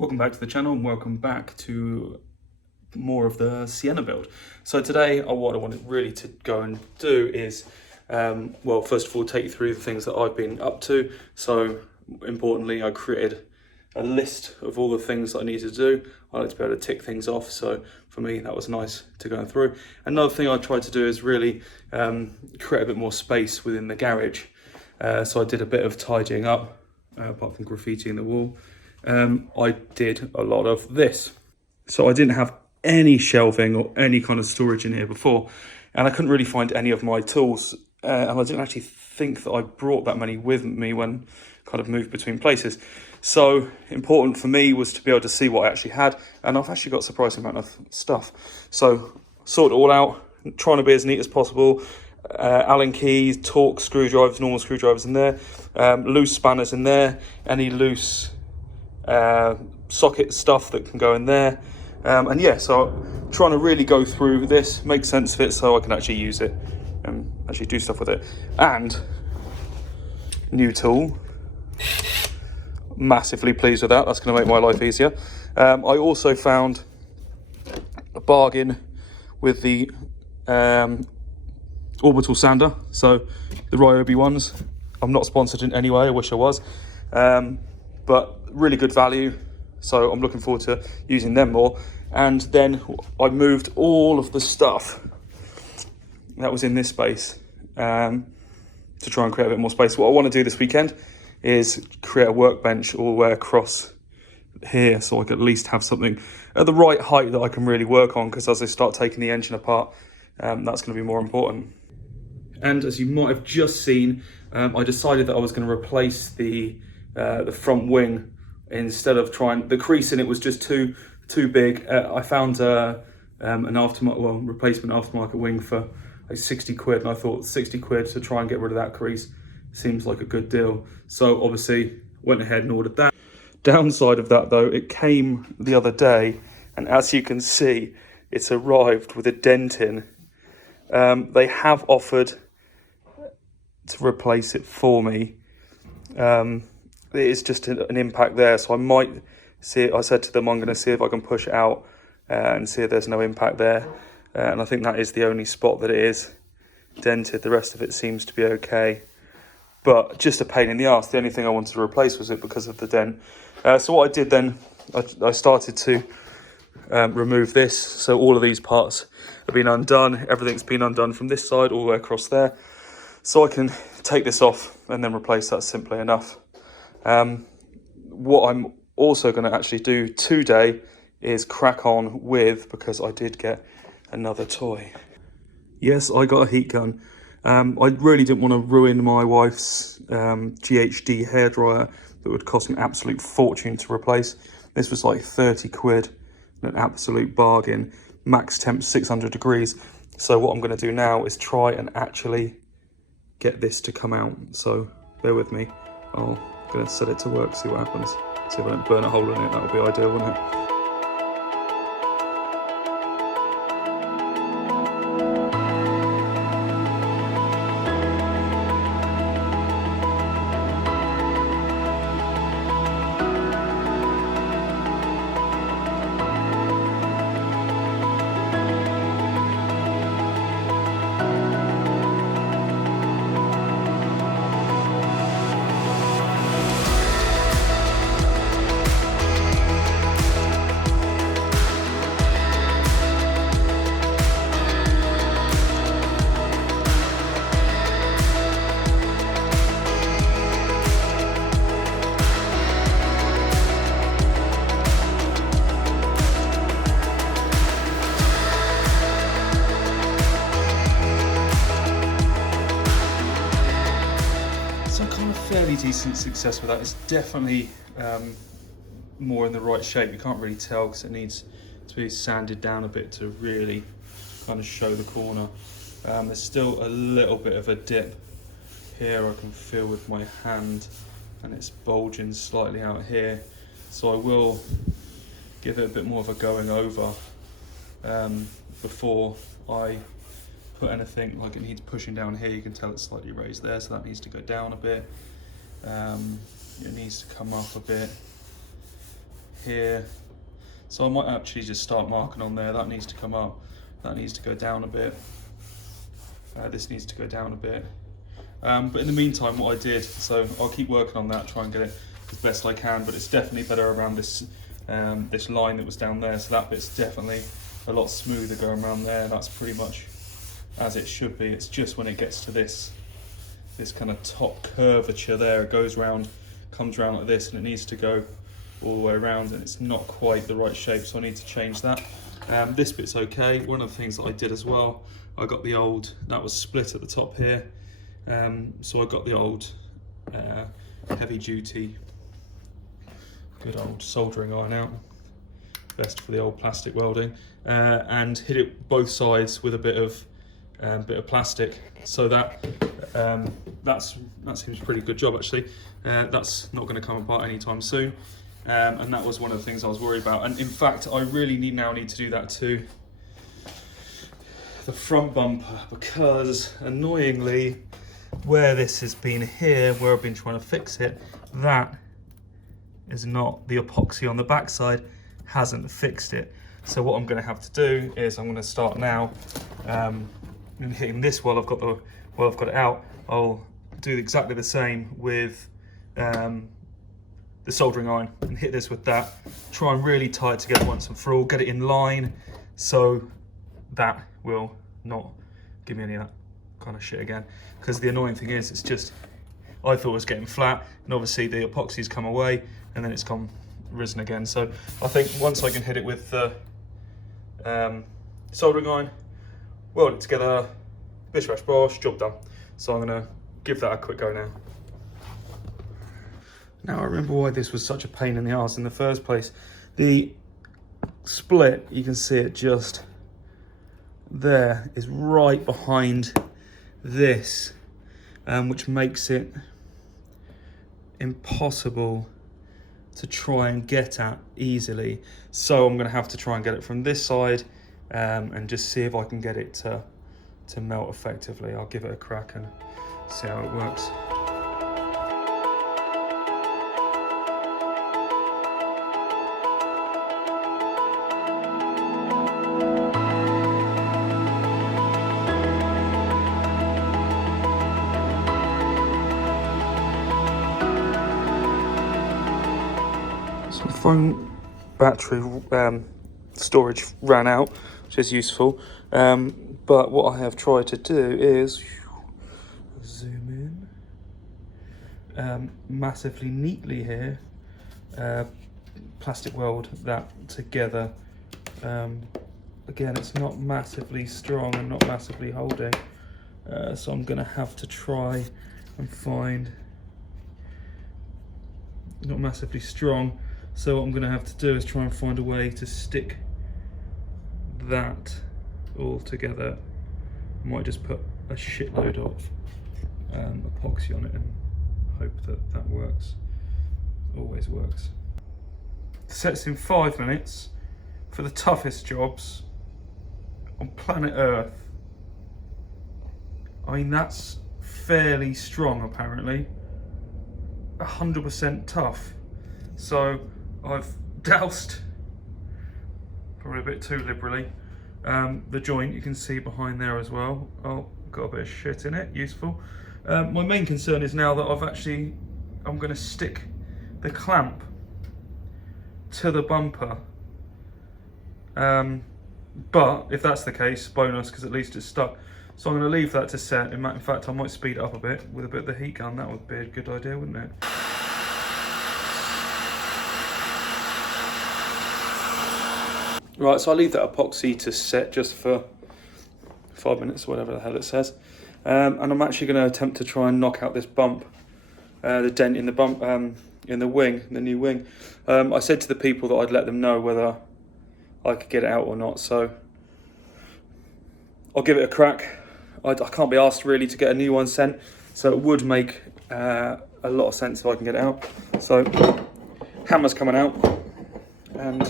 Welcome back to the channel and welcome back to more of the Sienna build. So today what I wanted really to go and do is, well, first of all, take you through the things that I've been up to. So importantly, I created a list of all the things that I need to do. I like to be able to tick things off. So for me, that was nice to go through. Another thing I tried to do is really create a bit more space within the garage. So I did a bit of tidying up, apart from graffiti in the wall. I did a lot of this. So I didn't have any shelving or any kind of storage in here before, and I couldn't really find any of my tools, and I didn't actually think that I brought that many with me when kind of moved between places. So important for me was to be able to see what I actually had, and I've actually got a surprising amount of stuff. So sort it all out, trying to be as neat as possible. Allen keys, Torx screwdrivers, normal screwdrivers in there, loose spanners in there, any loose socket stuff that can go in there, and yeah, so trying to really go through this, make sense of it so I can actually use it and actually do stuff with it. And new tool, massively pleased with that. That's going to make my life easier. I also found a bargain with the orbital sander, so the Ryobi ones. I'm not sponsored in any way, I wish I was, but really good value, so I'm looking forward to using them more. And then I moved all of the stuff that was in this space to try and create a bit more space. What I want to do this weekend is create a workbench all the way across here, so I can at least have something at the right height that I can really work on, because as I start taking the engine apart, that's going to be more important. And as you might have just seen, I decided that I was going to replace the front wing. Instead of trying, the crease in it was just too big. I found an replacement aftermarket wing for like 60 quid, and I thought 60 quid to try and get rid of that crease seems like a good deal. So obviously went ahead and ordered that. Downside of that though, it came the other day, and as you can see, it's arrived with a dent in. They have offered to replace it for me. It is just an impact there, so I might see it. I said to them, I'm going to see if I can push it out and see if there's no impact there, and I think that is the only spot that it is dented. The rest of it seems to be okay, but just a pain in the arse. The only thing I wanted to replace was it because of the dent. So what I did then, I started to remove this. So all of these parts have been undone. Everything's been undone from this side all the way across there, so I can take this off and then replace that simply enough. What I'm also going to actually do today is crack on with, because I did get another toy. Yes, I got a heat gun. I really didn't want to ruin my wife's GHD hairdryer that would cost me an absolute fortune to replace. This was like 30 quid, an absolute bargain. Max temp 600 degrees. So what I'm going to do now is try and actually get this to come out. So bear with me. I'm going to set it to work, see what happens. See if I don't burn a hole in it. That would be ideal, wouldn't it? Fairly decent success with that. It's definitely more in the right shape. You can't really tell because it needs to be sanded down a bit to really kind of show the corner. There's still a little bit of a dip here I can feel with my hand, and it's bulging slightly out here, so I will give it a bit more of a going over before I put anything. Like, it needs pushing down here. You can tell it's slightly raised there, so that needs to go down a bit. It needs to come up a bit here. So I might actually just start marking on there. That needs to come up. That needs to go down a bit. This needs to go down a bit. But in the meantime, what I did, so I'll keep working on that, try and get it as best I can, but it's definitely better around this this line that was down there. So that bit's definitely a lot smoother going around there. That's pretty much as it should be. It's just when it gets to this kind of top curvature there, it goes round, comes round like this, and it needs to go all the way around, and it's not quite the right shape, so I need to change that. This bit's okay. One of the things that I did as well, I got the old, that was split at the top here, so I got the old heavy duty, good old soldering iron out, best for the old plastic welding, and hit it both sides with a bit of plastic, so that seems a pretty good job actually. That's not going to come apart anytime soon, and that was one of the things I was worried about. And in fact, I really now need to do that to the front bumper, because annoyingly, where this has been here, where I've been trying to fix it, that is not, the epoxy on the backside hasn't fixed it. So what I'm going to have to do is I'm going to start now and hitting this while I've got it out. I'll do exactly the same with the soldering iron and hit this with that. Try and really tie it together once and for all, get it in line, so that will not give me any of that kind of shit again. Because the annoying thing is, it's just, I thought it was getting flat, and obviously the epoxy's come away and then it's risen again. So I think once I can hit it with the soldering iron, weld it together, bish bash bosh, job done. So I'm gonna give that a quick go now. Now I remember why this was such a pain in the arse in the first place. The split, you can see it just there, is right behind this, which makes it impossible to try and get at easily. So I'm going to have to try and get it from this side, and just see if I can get it to melt effectively. I'll give it a crack and see how it works. So the phone battery storage ran out, which is useful, but what I have tried to do is zoom in massively neatly here, plastic weld that together. Again, it's not massively strong and not massively holding, so I'm going to have to try and find, not massively strong, so what I'm going to have to do is try and find a way to stick that all together. I might just put a shitload of epoxy on it and hope that that works. Always works. Sets in 5 minutes for the toughest jobs on planet Earth. I mean, that's fairly strong apparently. 100% tough. So I've doused, probably a bit too liberally, the joint you can see behind there as well. Oh, got a bit of shit in it, useful. My main concern is now that I'm going to stick the clamp to the bumper. But if that's the case, bonus, because at least it's stuck. So I'm going to leave that to set. In fact, I might speed it up a bit with a bit of the heat gun. That would be a good idea, wouldn't it? Right, so I'll leave that epoxy to set just for 5 minutes, whatever the hell it says. And I'm actually going to attempt to try and knock out this bump, the dent in the bump, in the wing, the new wing. I said to the people that I'd let them know whether I could get it out or not, so I'll give it a crack. I can't be asked really to get a new one sent, so it would make a lot of sense if I can get it out. So hammer's coming out, and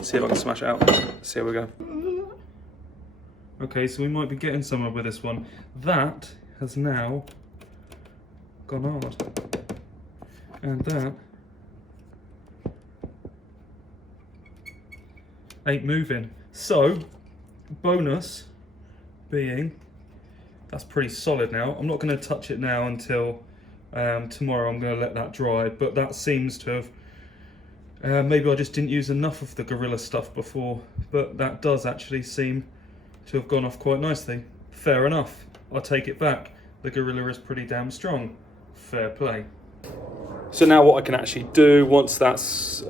see if I can smash it out. See how we go. Okay, so we might be getting somewhere with this one. That has now gone hard, and that ain't moving. So, bonus being, that's pretty solid now. I'm not going to touch it now until tomorrow. I'm going to let that dry, but that seems to have, maybe I just didn't use enough of the Gorilla stuff before, but that does actually seem to have gone off quite nicely. Fair enough, I'll take it back. The Gorilla is pretty damn strong. Fair play. So now what I can actually do, once that's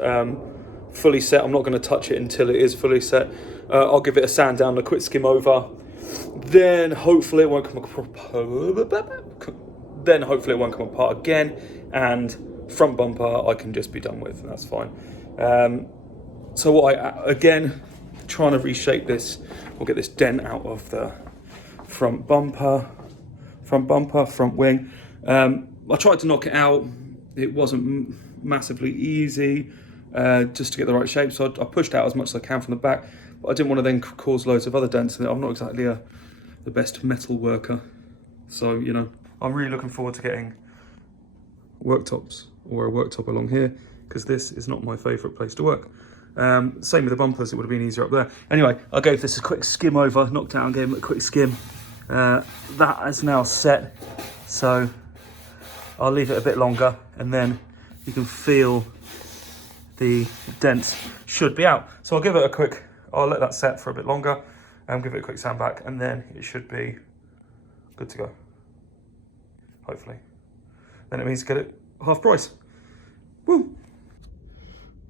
fully set, I'm not going to touch it until it is fully set. I'll give it a sand down, a quick skim over. Then hopefully it won't come apart again, and front bumper I can just be done with. That's fine. So what again, trying to reshape this. We'll get this dent out of the front bumper, front wing. I tried to knock it out. It wasn't massively easy, just to get the right shape. So I pushed out as much as I can from the back, but I didn't want to then cause loads of other dents in it. I'm not exactly the best metal worker. So, you know, I'm really looking forward to getting worktops or a worktop along here, because this is not my favourite place to work. Same with the bumpers, it would have been easier up there. Anyway, I gave this a quick skim over, knocked out and gave it a quick skim. That is now set, so I'll leave it a bit longer, and then you can feel the dents should be out. So I'll give it a quick, I'll let that set for a bit longer and give it a quick sand back, and then it should be good to go, hopefully. Then it means to get it half price. Woo!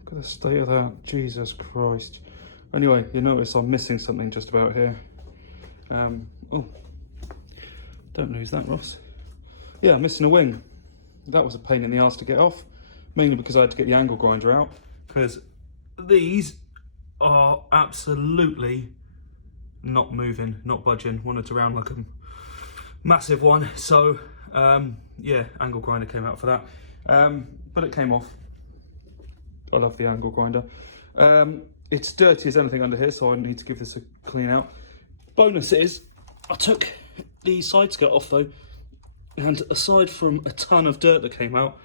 Look at the state of that, Jesus Christ. Anyway, you notice I'm missing something just about here. Oh, don't lose that, Ross. Yeah, I'm missing a wing. That was a pain in the arse to get off, mainly because I had to get the angle grinder out, because these are absolutely not moving, not budging. Wanted to round like a massive one, so yeah, angle grinder came out for that, but it came off. I love the angle grinder. It's dirty as anything under here, so I need to give this a clean out. Bonus is, I took the side skirt off though, and aside from a ton of dirt that came out,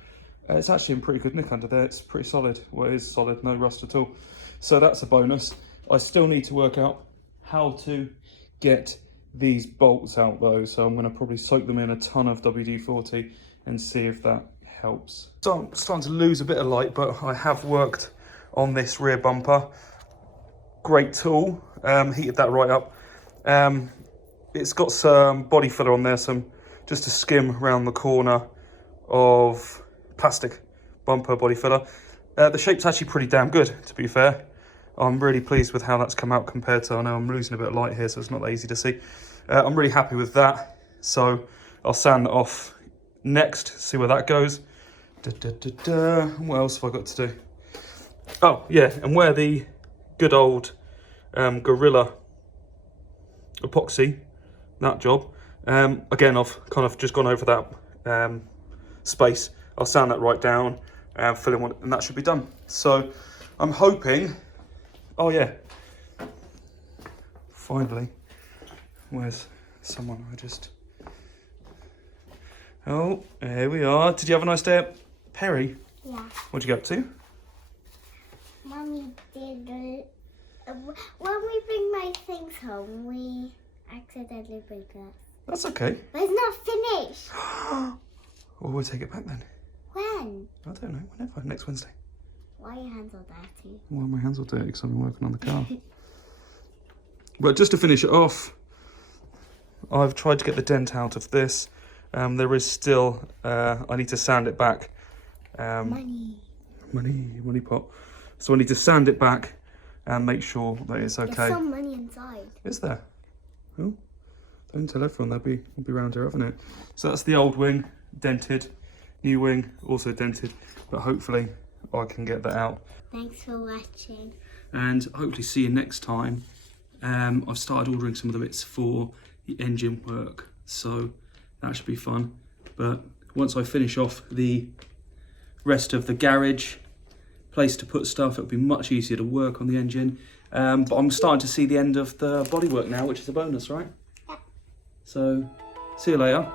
it's actually in pretty good nick under there. It's pretty solid. Well, it is solid, no rust at all. So that's a bonus. I still need to work out how to get these bolts out though, so I'm going to probably soak them in a ton of WD-40 and see if that helps. So I'm starting to lose a bit of light, but I have worked on this rear bumper. Great tool, heated that right up. It's got some body filler on there, just a skim around the corner of plastic bumper body filler. The shape's actually pretty damn good, to be fair. I'm really pleased with how that's come out compared to, I know I'm losing a bit of light here, so it's not that easy to see. I'm really happy with that, so I'll sand that off next, see where that goes. What else have I got to do? Oh yeah, and where the good old Gorilla epoxy, that job, again I've kind of just gone over that space. I'll sand that right down, fill in one, and that should be done. So I'm hoping, oh yeah, finally, where's someone? Oh, here we are. Did you have a nice day at Perry? Yeah. What'd you get up to? Mummy did. When we bring my things home, we accidentally break it. That's okay. But it's not finished. Well, we'll take it back then. When? I don't know, whenever, next Wednesday. Why are your hands all dirty? Well, my hands are dirty because I've been working on the car. But just to finish it off, I've tried to get the dent out of this. There is still, I need to sand it back. Money pot. So I need to sand it back and make sure that it's okay. There's some money inside. Is there? Oh, don't tell everyone, they'll be around here, haven't it? So that's the old wing, dented. New wing, also dented. But hopefully I can get that out. Thanks for watching. And hopefully see you next time. I've started ordering some of the bits for the engine work, so that should be fun. But once I finish off the rest of the garage, place to put stuff, it'll be much easier to work on the engine. But I'm starting to see the end of the bodywork now, which is a bonus, right? Yeah. So, see you later.